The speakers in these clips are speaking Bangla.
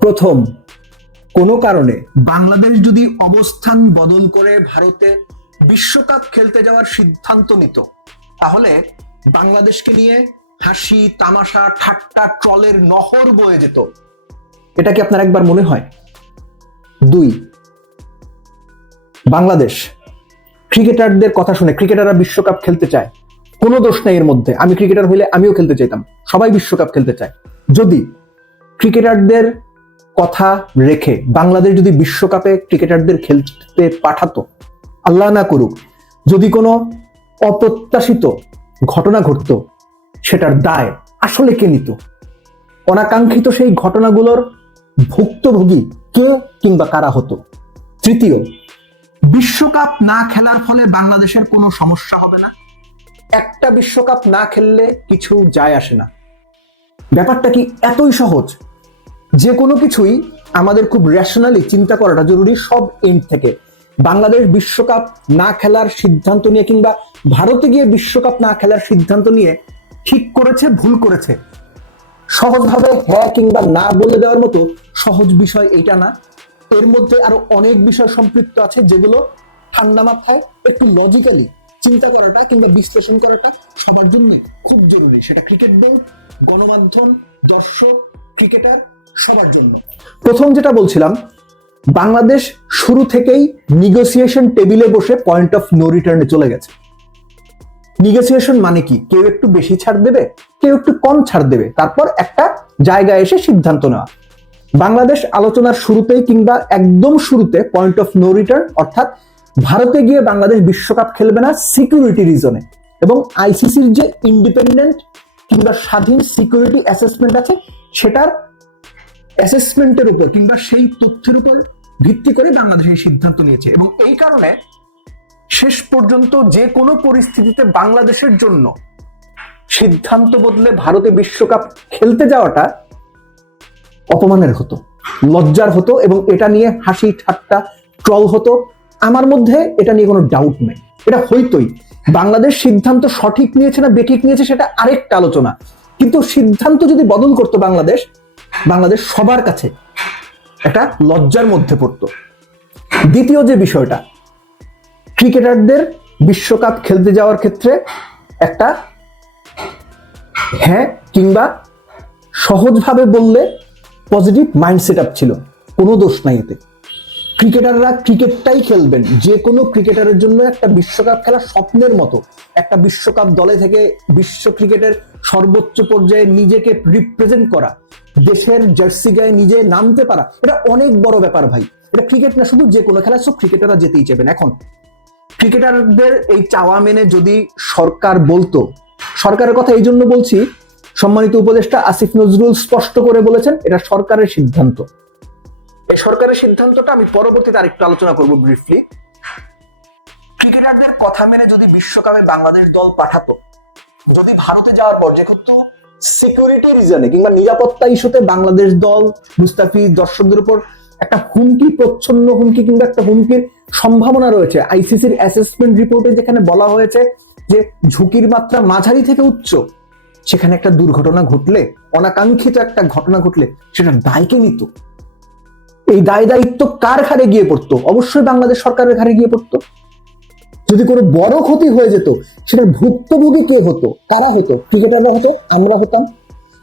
প্রথম, কোনো কারণে বাংলাদেশ যদি অবস্থান বদল করে ভারতে বিশ্বকাপ খেলতে যাওয়ার সিদ্ধান্ত নিত, তাহলে বাংলাদেশকে নিয়ে হাসি তামাশা ঠাট্টা ট্রলের নহর বয়ে যেত। এটা কি আপনার একবার মনে হয়? দুই, বাংলাদেশ ক্রিকেটারদের কথা শুনে, ক্রিকেটাররা বিশ্বকাপ খেলতে চায়, কোনো দোষ নাই এর মধ্যে। আমি ক্রিকেটার হইলে আমিও খেলতে চাইতাম, সবাই বিশ্বকাপ খেলতে চায়। যদি ক্রিকেটারদের কথা রেখে বাংলাদেশ যদি বিশ্বকাপে ক্রিকেটারদের খেলতে পাঠাতো, আল্লাহ না করুক যদি কোনো অপ্রত্যাশিত ঘটনা ঘটতো, সেটার দায় আসলে কে নিত? অনাকাঙ্ক্ষিত সেই ঘটনাগুলোর ভুক্তভোগী কে কিংবা কারা হতো? তৃতীয়, বিশ্বকাপ না খেলার ফলে বাংলাদেশের কোনো সমস্যা হবে না। একটা বিশ্বকাপ না খেললে কিছু যায় আসে না। ব্যাপারটা কি এতই সহজ? যে কোনো কিছুই আমাদের খুব রেশনালি চিন্তা করাটা জরুরি সব এন্ড থেকে। বাংলাদেশ বিশ্বকাপ না খেলার সিদ্ধান্ত নিয়ে কিংবা ভারতে গিয়ে বিশ্বকাপ না খেলার সিদ্ধান্ত নিয়ে ঠিক করেছে, ভুল করেছে, সহজভাবে হ্যাঁ কিংবা না বলে দেওয়ার মতো সহজ বিষয় এইটা না। এর মধ্যে আরো অনেক বিষয় সম্পৃক্ত আছে, যেগুলো ঠান্ডা মাথায় একটু লজিক্যালি চিন্তা করাটা কিংবা বিশ্লেষণ করাটা সবার জন্যই খুব জরুরি। সেটা ক্রিকেট বোর্ড, গণমাধ্যম, দর্শক, ক্রিকেটার, সবার জন্য। প্রথম যেটা বলছিলাম, বাংলাদেশ শুরু থেকেই নিগোসিয়েশন টেবিলে বসে পয়েন্ট অফ নো রিটার্নে চলে গেছে। নিগোসিয়েশন মানে কি? কেউ একটু বেশি ছাড় দেবে, কেউ একটু কম ছাড় দেবে, তারপর একটা জায়গায় এসে সিদ্ধান্ত নেওয়া। বাংলাদেশ আলোচনার শুরুতেই কিংবা একদম শুরুতে পয়েন্ট অফ নো রিটার্ন, অর্থাৎ ভারতে গিয়ে বাংলাদেশ বিশ্বকাপ খেলবে না সিকিউরিটি রিজনে, এবং আইসিসির যে ইন্ডিপেন্ডেন্ট কিংবা স্বাধীন সিকিউরিটি অ্যাসেসমেন্ট আছে, সেটার অ্যাসেসমেন্টের উপর কিংবা সেই তথ্যের উপর ভিত্তি করে বাংলাদেশ এই সিদ্ধান্ত নিয়েছে। এবং এই কারণে শেষ পর্যন্ত যে কোনো পরিস্থিতিতে বাংলাদেশের জন্য সিদ্ধান্ত বদলে ভারতে বিশ্বকাপ খেলতে যাওয়াটা অপমানের হতো, লজ্জার হতো, এবং এটা নিয়ে হাসি ঠাট্টা ট্রল হতো। আমার মধ্যে এটা নিয়ে কোনো ডাউট নেই, এটা হইতোই। বাংলাদেশ সিদ্ধান্ত সঠিক নিয়েছে না বেঠিক নিয়েছে সেটা আরেকটা আলোচনা, কিন্তু সিদ্ধান্ত যদি বদল করতো বাংলাদেশ, বাংলাদেশ সবার কাছে একটা লজ্জার মধ্যে পড়তো। দ্বিতীয় যে বিষয়টা, ক্রিকেটারদের বিশ্বকাপ খেলতে যাওয়ার ক্ষেত্রে একটা হ্যাঁ কিংবা সহজভাবে বললে পজিটিভ মাইন্ড সেট আপ ছিল, কোনো দোষ নাই এতে। ক্রিকেটাররা ক্রিকেটটাই খেলবেন, যে কোনো ক্রিকেটারের জন্য একটা বিশ্বকাপ খেলা স্বপ্নের মতো। একটা বিশ্বকাপ দলে থেকে বিশ্ব ক্রিকেটের সর্বোচ্চ পর্যায়ে নিজেকে রিপ্রেজেন্ট করা, দেশের জার্সি গায়ে নিজে নামতে পারা, এটা অনেক বড় ব্যাপার ভাই। এটা ক্রিকেট না, শুধু যে কোনো খেলায় সব ক্রিকেটাররা যেতেই চাইবেন। এখন ক্রিকেটারদের এই চাওয়া মেনে যদি সরকার বলতো, সরকারের কথা এই জন্য বলছি, সম্মানিত উপদেষ্টা আসিফ নজরুল স্পষ্ট করে বলেছেন এটা সরকারের সিদ্ধান্ত। এই সরকারের সিদ্ধান্তটা আমি পরবর্তীতে আরেকটু আলোচনা করব ব্রিফলি। ক্রিকেটারদের কথা মেনে যদি বিশ্বকাপে বাংলাদেশ দল পাঠাতো, যদি ভারতে যাওয়ার পর যেহেতু সিকিউরিটি রিজনে কিংবা নিরাপত্তা ইস্যুতে বাংলাদেশ দল, মুস্তাফিজ, দর্শকদের উপর একটা হুমকি, প্রচ্ছন্ন হুমকি কিংবা একটা হুমকির সম্ভাবনা রয়েছে, আইসিসির অ্যাসেসমেন্ট রিপোর্টে যেখানে বলা হয়েছে যে ঝুঁকির মাত্রা মাঝারি থেকে উচ্চ, সেখানে একটা দুর্ঘটনা ঘটলে, অনাকাঙ্ক্ষিত একটা ঘটনা ঘটলে, সেটার দায়কে নিত। এই দায় দায়িত্ব কার ঘাড়ে গিয়ে পড়তো? অবশ্যই বাংলাদেশ সরকারের ঘাড়ে গিয়ে পড়তো। যদি কোনো বড় ক্ষতি হয়ে যেত, সেটার ভুক্তভোগী কে হতো? কারা হতো? ক্রিকেটাররা হতো, আমরা হতাম।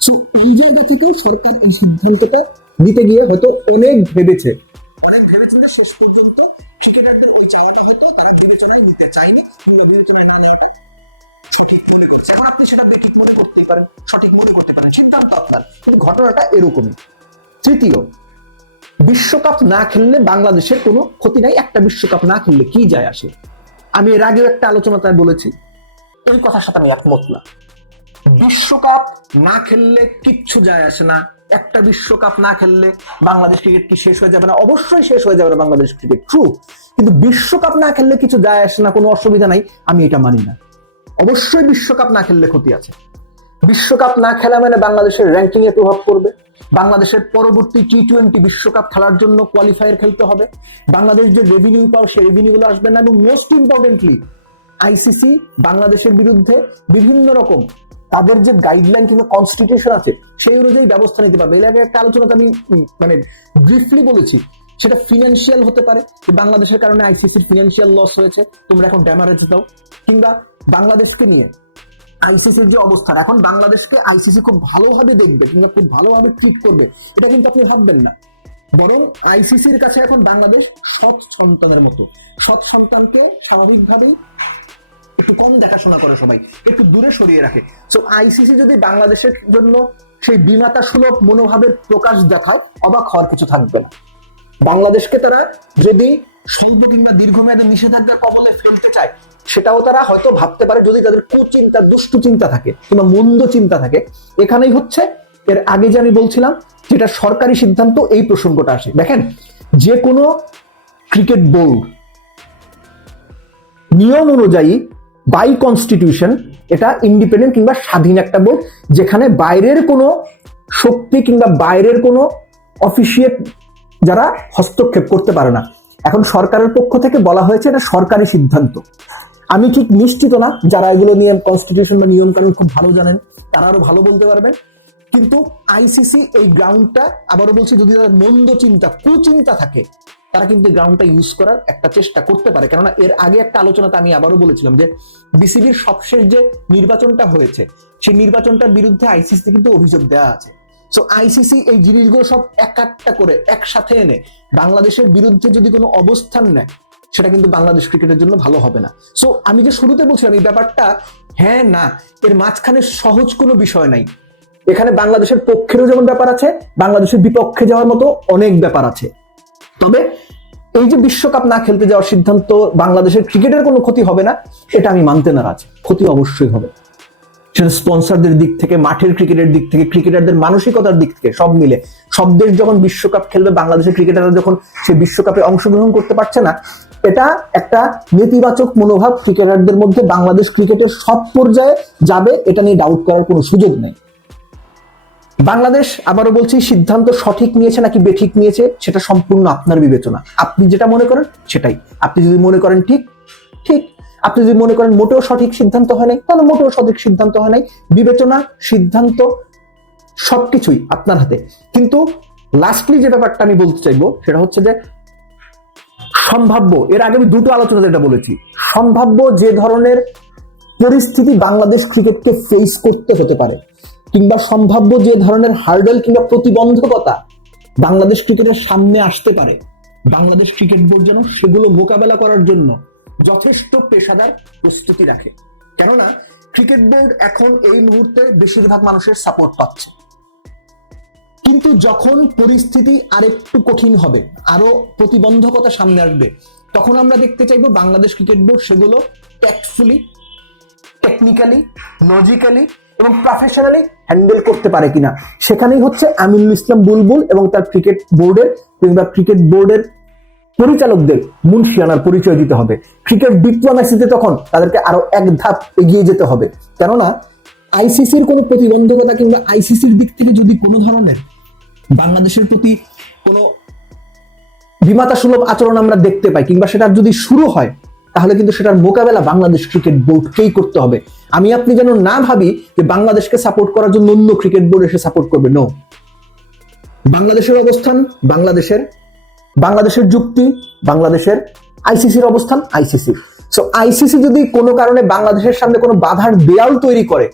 সো ওই জায়গা থেকেও সরকার এই সিদ্ধান্তটা নিতে গিয়ে হয়তো অনেক ভেবেচিন্তে শেষ পর্যন্ত ক্রিকেটারদের ওই চাওয়াটা হয়তো তারা বিবেচনায় নিতে চায়নি, কিংবা বিবেচনায় না নেওয়াটা সঠিক মনে করছে। এখন আপনি সেটা বেঠিক মনে করতেই পারেন, সঠিক মনে করতে পারেন, সিদ্ধান্ত আপনার, কিন্তু ঘটনাটা এরকমই। তৃতীয়, বিশ্বকাপ না খেললে বাংলাদেশের কোনো ক্ষতি নাই। একটা বিশ্বকাপ না খেললে কি যায় আসে? আমি এর আগেও একটা আলোচনায় বলেছি, এই কথার সাথে আমি একমত না। বিশ্বকাপ না খেললে কিচ্ছু যায় আসে না। একটা বিশ্বকাপ না খেললে বাংলাদেশ ক্রিকেট কি শেষ হয়ে যাবে না? অবশ্যই শেষ হয়ে যাবে না বাংলাদেশ ক্রিকেট, ট্রু। কিন্তু বিশ্বকাপ না খেললে কিছু যায় আসে না, কোনো অসুবিধা নাই, আমি এটা মানি না। অবশ্যই বিশ্বকাপ না খেললে ক্ষতি আছে। বিশ্বকাপ না খেলা মানে বাংলাদেশের র্যাঙ্কিং এ প্রভাব পড়বে, বাংলাদেশের পরবর্তী টি-20 বিশ্বকাপ খেলার জন্য কোয়ালিফায়ার খেলতে হবে, বাংলাদেশ যে রেভিনিউ পাও সেই রেভিনিউগুলো আসবে না, এবং মোস্ট ইম্পর্টেন্টলি আইসিসি বাংলাদেশের বিরুদ্ধে বিভিন্ন রকম তাদের যে গাইডলাইন কিংবা কনস্টিটিউশন আছে সেই অনুযায়ী ব্যবস্থা নিতে পারবে। এর আগে একটা আলোচনাতে আমি মানে ব্রিফলি বলেছি, সেটা ফিনান্সিয়াল হতে পারে, যে বাংলাদেশের কারণে আইসিসির ফিনান্সিয়াল লস হয়েছে, তোমরা এখন ড্যামারেজ দাও। কিংবা বাংলাদেশকে নিয়ে আইসিসির যে অবস্থান, এখন বাংলাদেশকে আইসিসি খুব ভালোভাবে দেখবে কিংবা খুব ভালোভাবে ট্রিট করবে, এটা কিন্তু আপনি ভাববেন না। বরং আইসিসির কাছে এখন বাংলাদেশ সৎ সন্তানের মতো। সৎ সন্তানকে স্বাভাবিকভাবেই একটু কম দেখাশোনা করে, সবাই একটু দূরে সরিয়ে রাখে। সো আইসিসি যদি বাংলাদেশের জন্য সেই বিমাতা সুলভ মনোভাবের প্রকাশ দেখায়, অবাক হওয়ার কিছু থাকবে না। বাংলাদেশকে তারা যদি স্বল্প কিংবা দীর্ঘমেয়াদী নিষেধাজ্ঞার কবলে ফেলতে চায়, সেটাও তারা হয়তো ভাবতে পারে, যদি তাদের কুচিন্তা, দুষ্টু চিন্তা থাকে কিংবা মন্দ চিন্তা থাকে। এখানেই হচ্ছে এর আগে যে আমি বলছিলাম, যেটা সরকারি সিদ্ধান্ত, এই প্রসঙ্গটা আসে। দেখেন, যে কোনো ক্রিকেট বোর্ড নিয়ম অনুযায়ী বাই কনস্টিটিউশন এটা ইন্ডিপেন্ডেন্ট কিংবা স্বাধীন একটা বোর্ড, যেখানে বাইরের কোনো শক্তি কিংবা বাইরের কোনো অফিসিয়েট যারা হস্তক্ষেপ করতে পারে না। এখন সরকারের পক্ষ থেকে বলা হয়েছে এটা সরকারি সিদ্ধান্ত। আমি ঠিক নিশ্চিত না, যারা এগুলো নিয়ে কনস্টিটিউশন বা নিয়ম কানুন খুব ভালো জানেন তারা আরো ভালো বলতে পারবেন। কিন্তু আইসিসি এই গ্রাউন্ডটা, আবারও বলছি, যদি তাদের মন্দ চিন্তা, কুচিন্তা থাকে, তারা কিন্তু গ্রাউন্ডটা ইউজ করার একটা চেষ্টা করতে পারে। কেননা এর আগে একটা আলোচনাতে আমি আবারও বলেছিলাম যে বিসিবির সবশেষ যে নির্বাচনটা হয়েছে, সেই নির্বাচনটার বিরুদ্ধে আইসিসি কিন্তু অভিযোগ দেওয়া আছে। সো আইসিসি এই জিনিসগুলো সব একটা করে একসাথে এনে বাংলাদেশের বিরুদ্ধে যদি কোনো অবস্থান নেয়, সেটা কিন্তু বাংলাদেশ ক্রিকেটের জন্য ভালো হবে না। সো আমি যে শুরুতে বলছিলাম, এই ব্যাপারটা হ্যাঁ না, এর মাঝখানে সহজ কোনো বিষয় নাই। এখানে বাংলাদেশের পক্ষেরও যেমন ব্যাপার আছে, বাংলাদেশের বিপক্ষে যাওয়ার মতো অনেক ব্যাপার আছে। তবে এই যে বিশ্বকাপ না খেলতে যাওয়ার সিদ্ধান্ত, বাংলাদেশের ক্রিকেটের কোনো ক্ষতি হবে না, এটা আমি মানতে নারাজ। ক্ষতি অবশ্যই হবে, সেটা স্পন্সরদের দিক থেকে, মাঠের ক্রিকেটের দিক থেকে, ক্রিকেটারদের মানসিকতার দিক থেকে, সব মিলে। সব দেশ যখন বিশ্বকাপ খেলবে, বাংলাদেশের ক্রিকেটাররা যখন সেই বিশ্বকাপে অংশগ্রহণ করতে পারছে না, এটা একটা নেতিবাচক মনোভাব ক্রিকেটারদের মধ্যে বাংলাদেশ ক্রিকেটের সব পর্যায়ে যাবে, এটা নিয়ে ডাউট করার কোনো সুযোগ নেই। বাংলাদেশ, আবারও বলছি, সিদ্ধান্ত সঠিক নিয়েছে নাকি বেঠিক নিয়েছে সেটা সম্পূর্ণ আপনার বিবেচনা। আপনি যেটা মনে করেন সেটাই। আপনি যদি মনে করেন ঠিক, ঠিক। আপনি যদি মনে করেন মোটেও সঠিক সিদ্ধান্ত হয় নাই, তাহলে মোটেও সঠিক সিদ্ধান্ত হয় নাই। বিবেচনা, সিদ্ধান্ত সবকিছুই আপনার হাতে। কিন্তু লাস্টলি যে ব্যাপারটা আমি বলতে চাইবো, সেটা হচ্ছে যে সম্ভাব্য, এর আগে আমি দুটো আলোচনা যেটা বলেছি, সম্ভাব্য যে ধরনের পরিস্থিতি বাংলাদেশ ক্রিকেটকে ফেস করতে হতে পারে, কিংবা সম্ভাব্য যে ধরনের হার্ডেল কিংবা প্রতিবন্ধকতা বাংলাদেশ ক্রিকেটের সামনে আসতে পারে, বাংলাদেশ ক্রিকেট বোর্ড যেন সেগুলো মোকাবেলা করার জন্য যথেষ্ট পেশাদার প্রস্তুতি রাখে। কেননা ক্রিকেট বোর্ড এখন এই মুহূর্তে বেশিরভাগ মানুষের সাপোর্ট পাচ্ছে, কিন্তু যখন পরিস্থিতি আরেকটু কঠিন হবে, আরো প্রতিবন্ধকতা সামনে আসবে, তখন আমরা দেখতে চাইবো বাংলাদেশ ক্রিকেট বোর্ড সেগুলো ট্যাক্টফুলি, টেকনিক্যালি, লজিক্যালি এবং প্রফেশনালি হ্যান্ডেল করতে পারে কিনা। সেখানেই হচ্ছে আমিনুল ইসলাম বুলবুল এবং তার ক্রিকেট বোর্ডের কিংবা ক্রিকেট বোর্ডের পরিচালকদের মুনশিয়ানার পরিচয় দিতে হবে। ক্রিকেট ডিপ্লোম্যাসিতে তখন তাদেরকে আরো এক ধাপ এগিয়ে যেতে হবে। কেননা আইসিসির কোনো প্রতিবন্ধকতা কিংবা আইসিসির দিক থেকে যদি কোনো ধরনের বাংলাদেশের প্রতি কোনো বিমাতা সুলভ আচরণ আমরা দেখতে পাই, কিংবা সেটা যদি শুরু হয়, তাহলে কিন্তু সেটার মোকাবেলা বাংলাদেশ ক্রিকেট বোর্ডকেই করতে হবে। আমি আপনি যেন না ভাবি যে বাংলাদেশকে সাপোর্ট করার জন্য অন্য ক্রিকেট বোর্ড এসে সাপোর্ট করবে। নো, বাংলাদেশের অবস্থান বাংলাদেশের যুক্তি বাংলাদেশের, আইসিসির অবস্থান আইসিসি। সো আইসিসি যদি কোনো কারণে বাংলাদেশের সামনে কোনো বাধার দেয়াল তৈরি করে,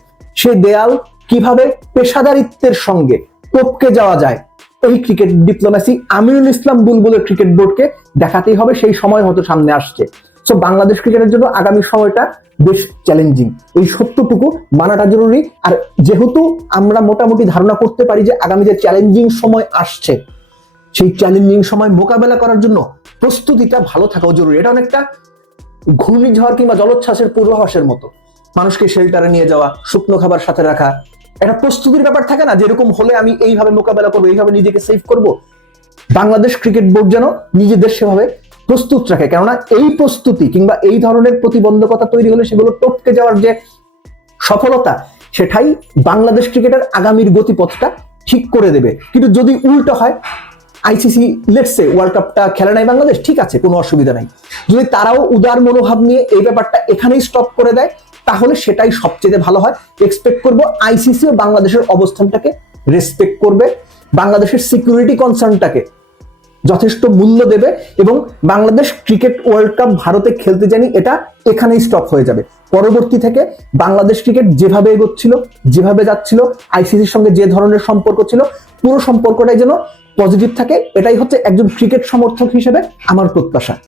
সেই দেয়াল কিভাবে পেশাদারিত্বের সঙ্গে টপকে যাওয়া যায়, এই cricket diplomacy Aminul Islam বুলবুলের cricket বোর্ডকে দেখাতেই হবে। সেই সময় হয়তো সামনে আসছে। সো বাংলাদেশ ক্রিকেটের জন্য আগামী সময়টা বেশ চ্যালেঞ্জিং, এই সত্যটুকু মানাটা জরুরি। আর যেহেতু আমরা মোটামুটি ধারণা করতে পারি যে আগামী যে চ্যালেঞ্জিং সময় আসছে, সেই চ্যালেঞ্জিং সময় মোকাবেলা করার জন্য প্রস্তুতিটা ভালো থাকাও জরুরি। এটা অনেকটা ঘূর্ণিঝড় কিংবা জলোচ্ছ্বাসের পূর্বাভাসের মতো। মানুষকে শেল্টারে নিয়ে যাওয়া, শুকনো খাবার সাথে রাখা, একটা প্রস্তুতির ব্যাপার থাকে না, যেরকম হলে আমি এইভাবে মোকাবেলা করবো, এইভাবে নিজেকে সেভ করব। বাংলাদেশ ক্রিকেট বোর্ড যেন নিজেদের সেভাবে প্রস্তুত রাখে। কেননা এই প্রস্তুতি কিংবা এই ধরনের প্রতিবন্ধকতা তৈরি হলে সেগুলো টপকে যাওয়ার যে সফলতা, সেটাই বাংলাদেশ ক্রিকেটের আগামীর গতিপথটা ঠিক করে দেবে। কিন্তু যদি উল্টো হয়, আইসিসি লেটস সে ওয়ার্ল্ড কাপটা খেলে নাই বাংলাদেশ, ঠিক আছে, কোনো অসুবিধা নাই। যদি তারাও উদার মনোভাব নিয়ে এই ব্যাপারটা এখানেই স্টপ করে দেয়, তাহলে সেটাই সবচেয়ে ভালো হয়। এক্সপেক্ট করব আইসিসিও বাংলাদেশের অবস্থানটাকে রেসপেক্ট করবে, বাংলাদেশের সিকিউরিটি কনসার্নটাকে যথেষ্ট মূল্য দেবে, এবং বাংলাদেশ ক্রিকেট ওয়ার্ল্ড কাপ ভারতে খেলতে জানি এটা এখানেই স্টপ হয়ে যাবে। পরবর্তী থেকে বাংলাদেশ ক্রিকেট যেভাবে এগোচ্ছিল, যেভাবে যাচ্ছিল, আইসিসির সঙ্গে যে ধরনের সম্পর্ক ছিল, পুরো সম্পর্কটাই যেন পজিটিভ থাকে, এটাই হচ্ছে একজন ক্রিকেট সমর্থক হিসেবে আমার প্রত্যাশা।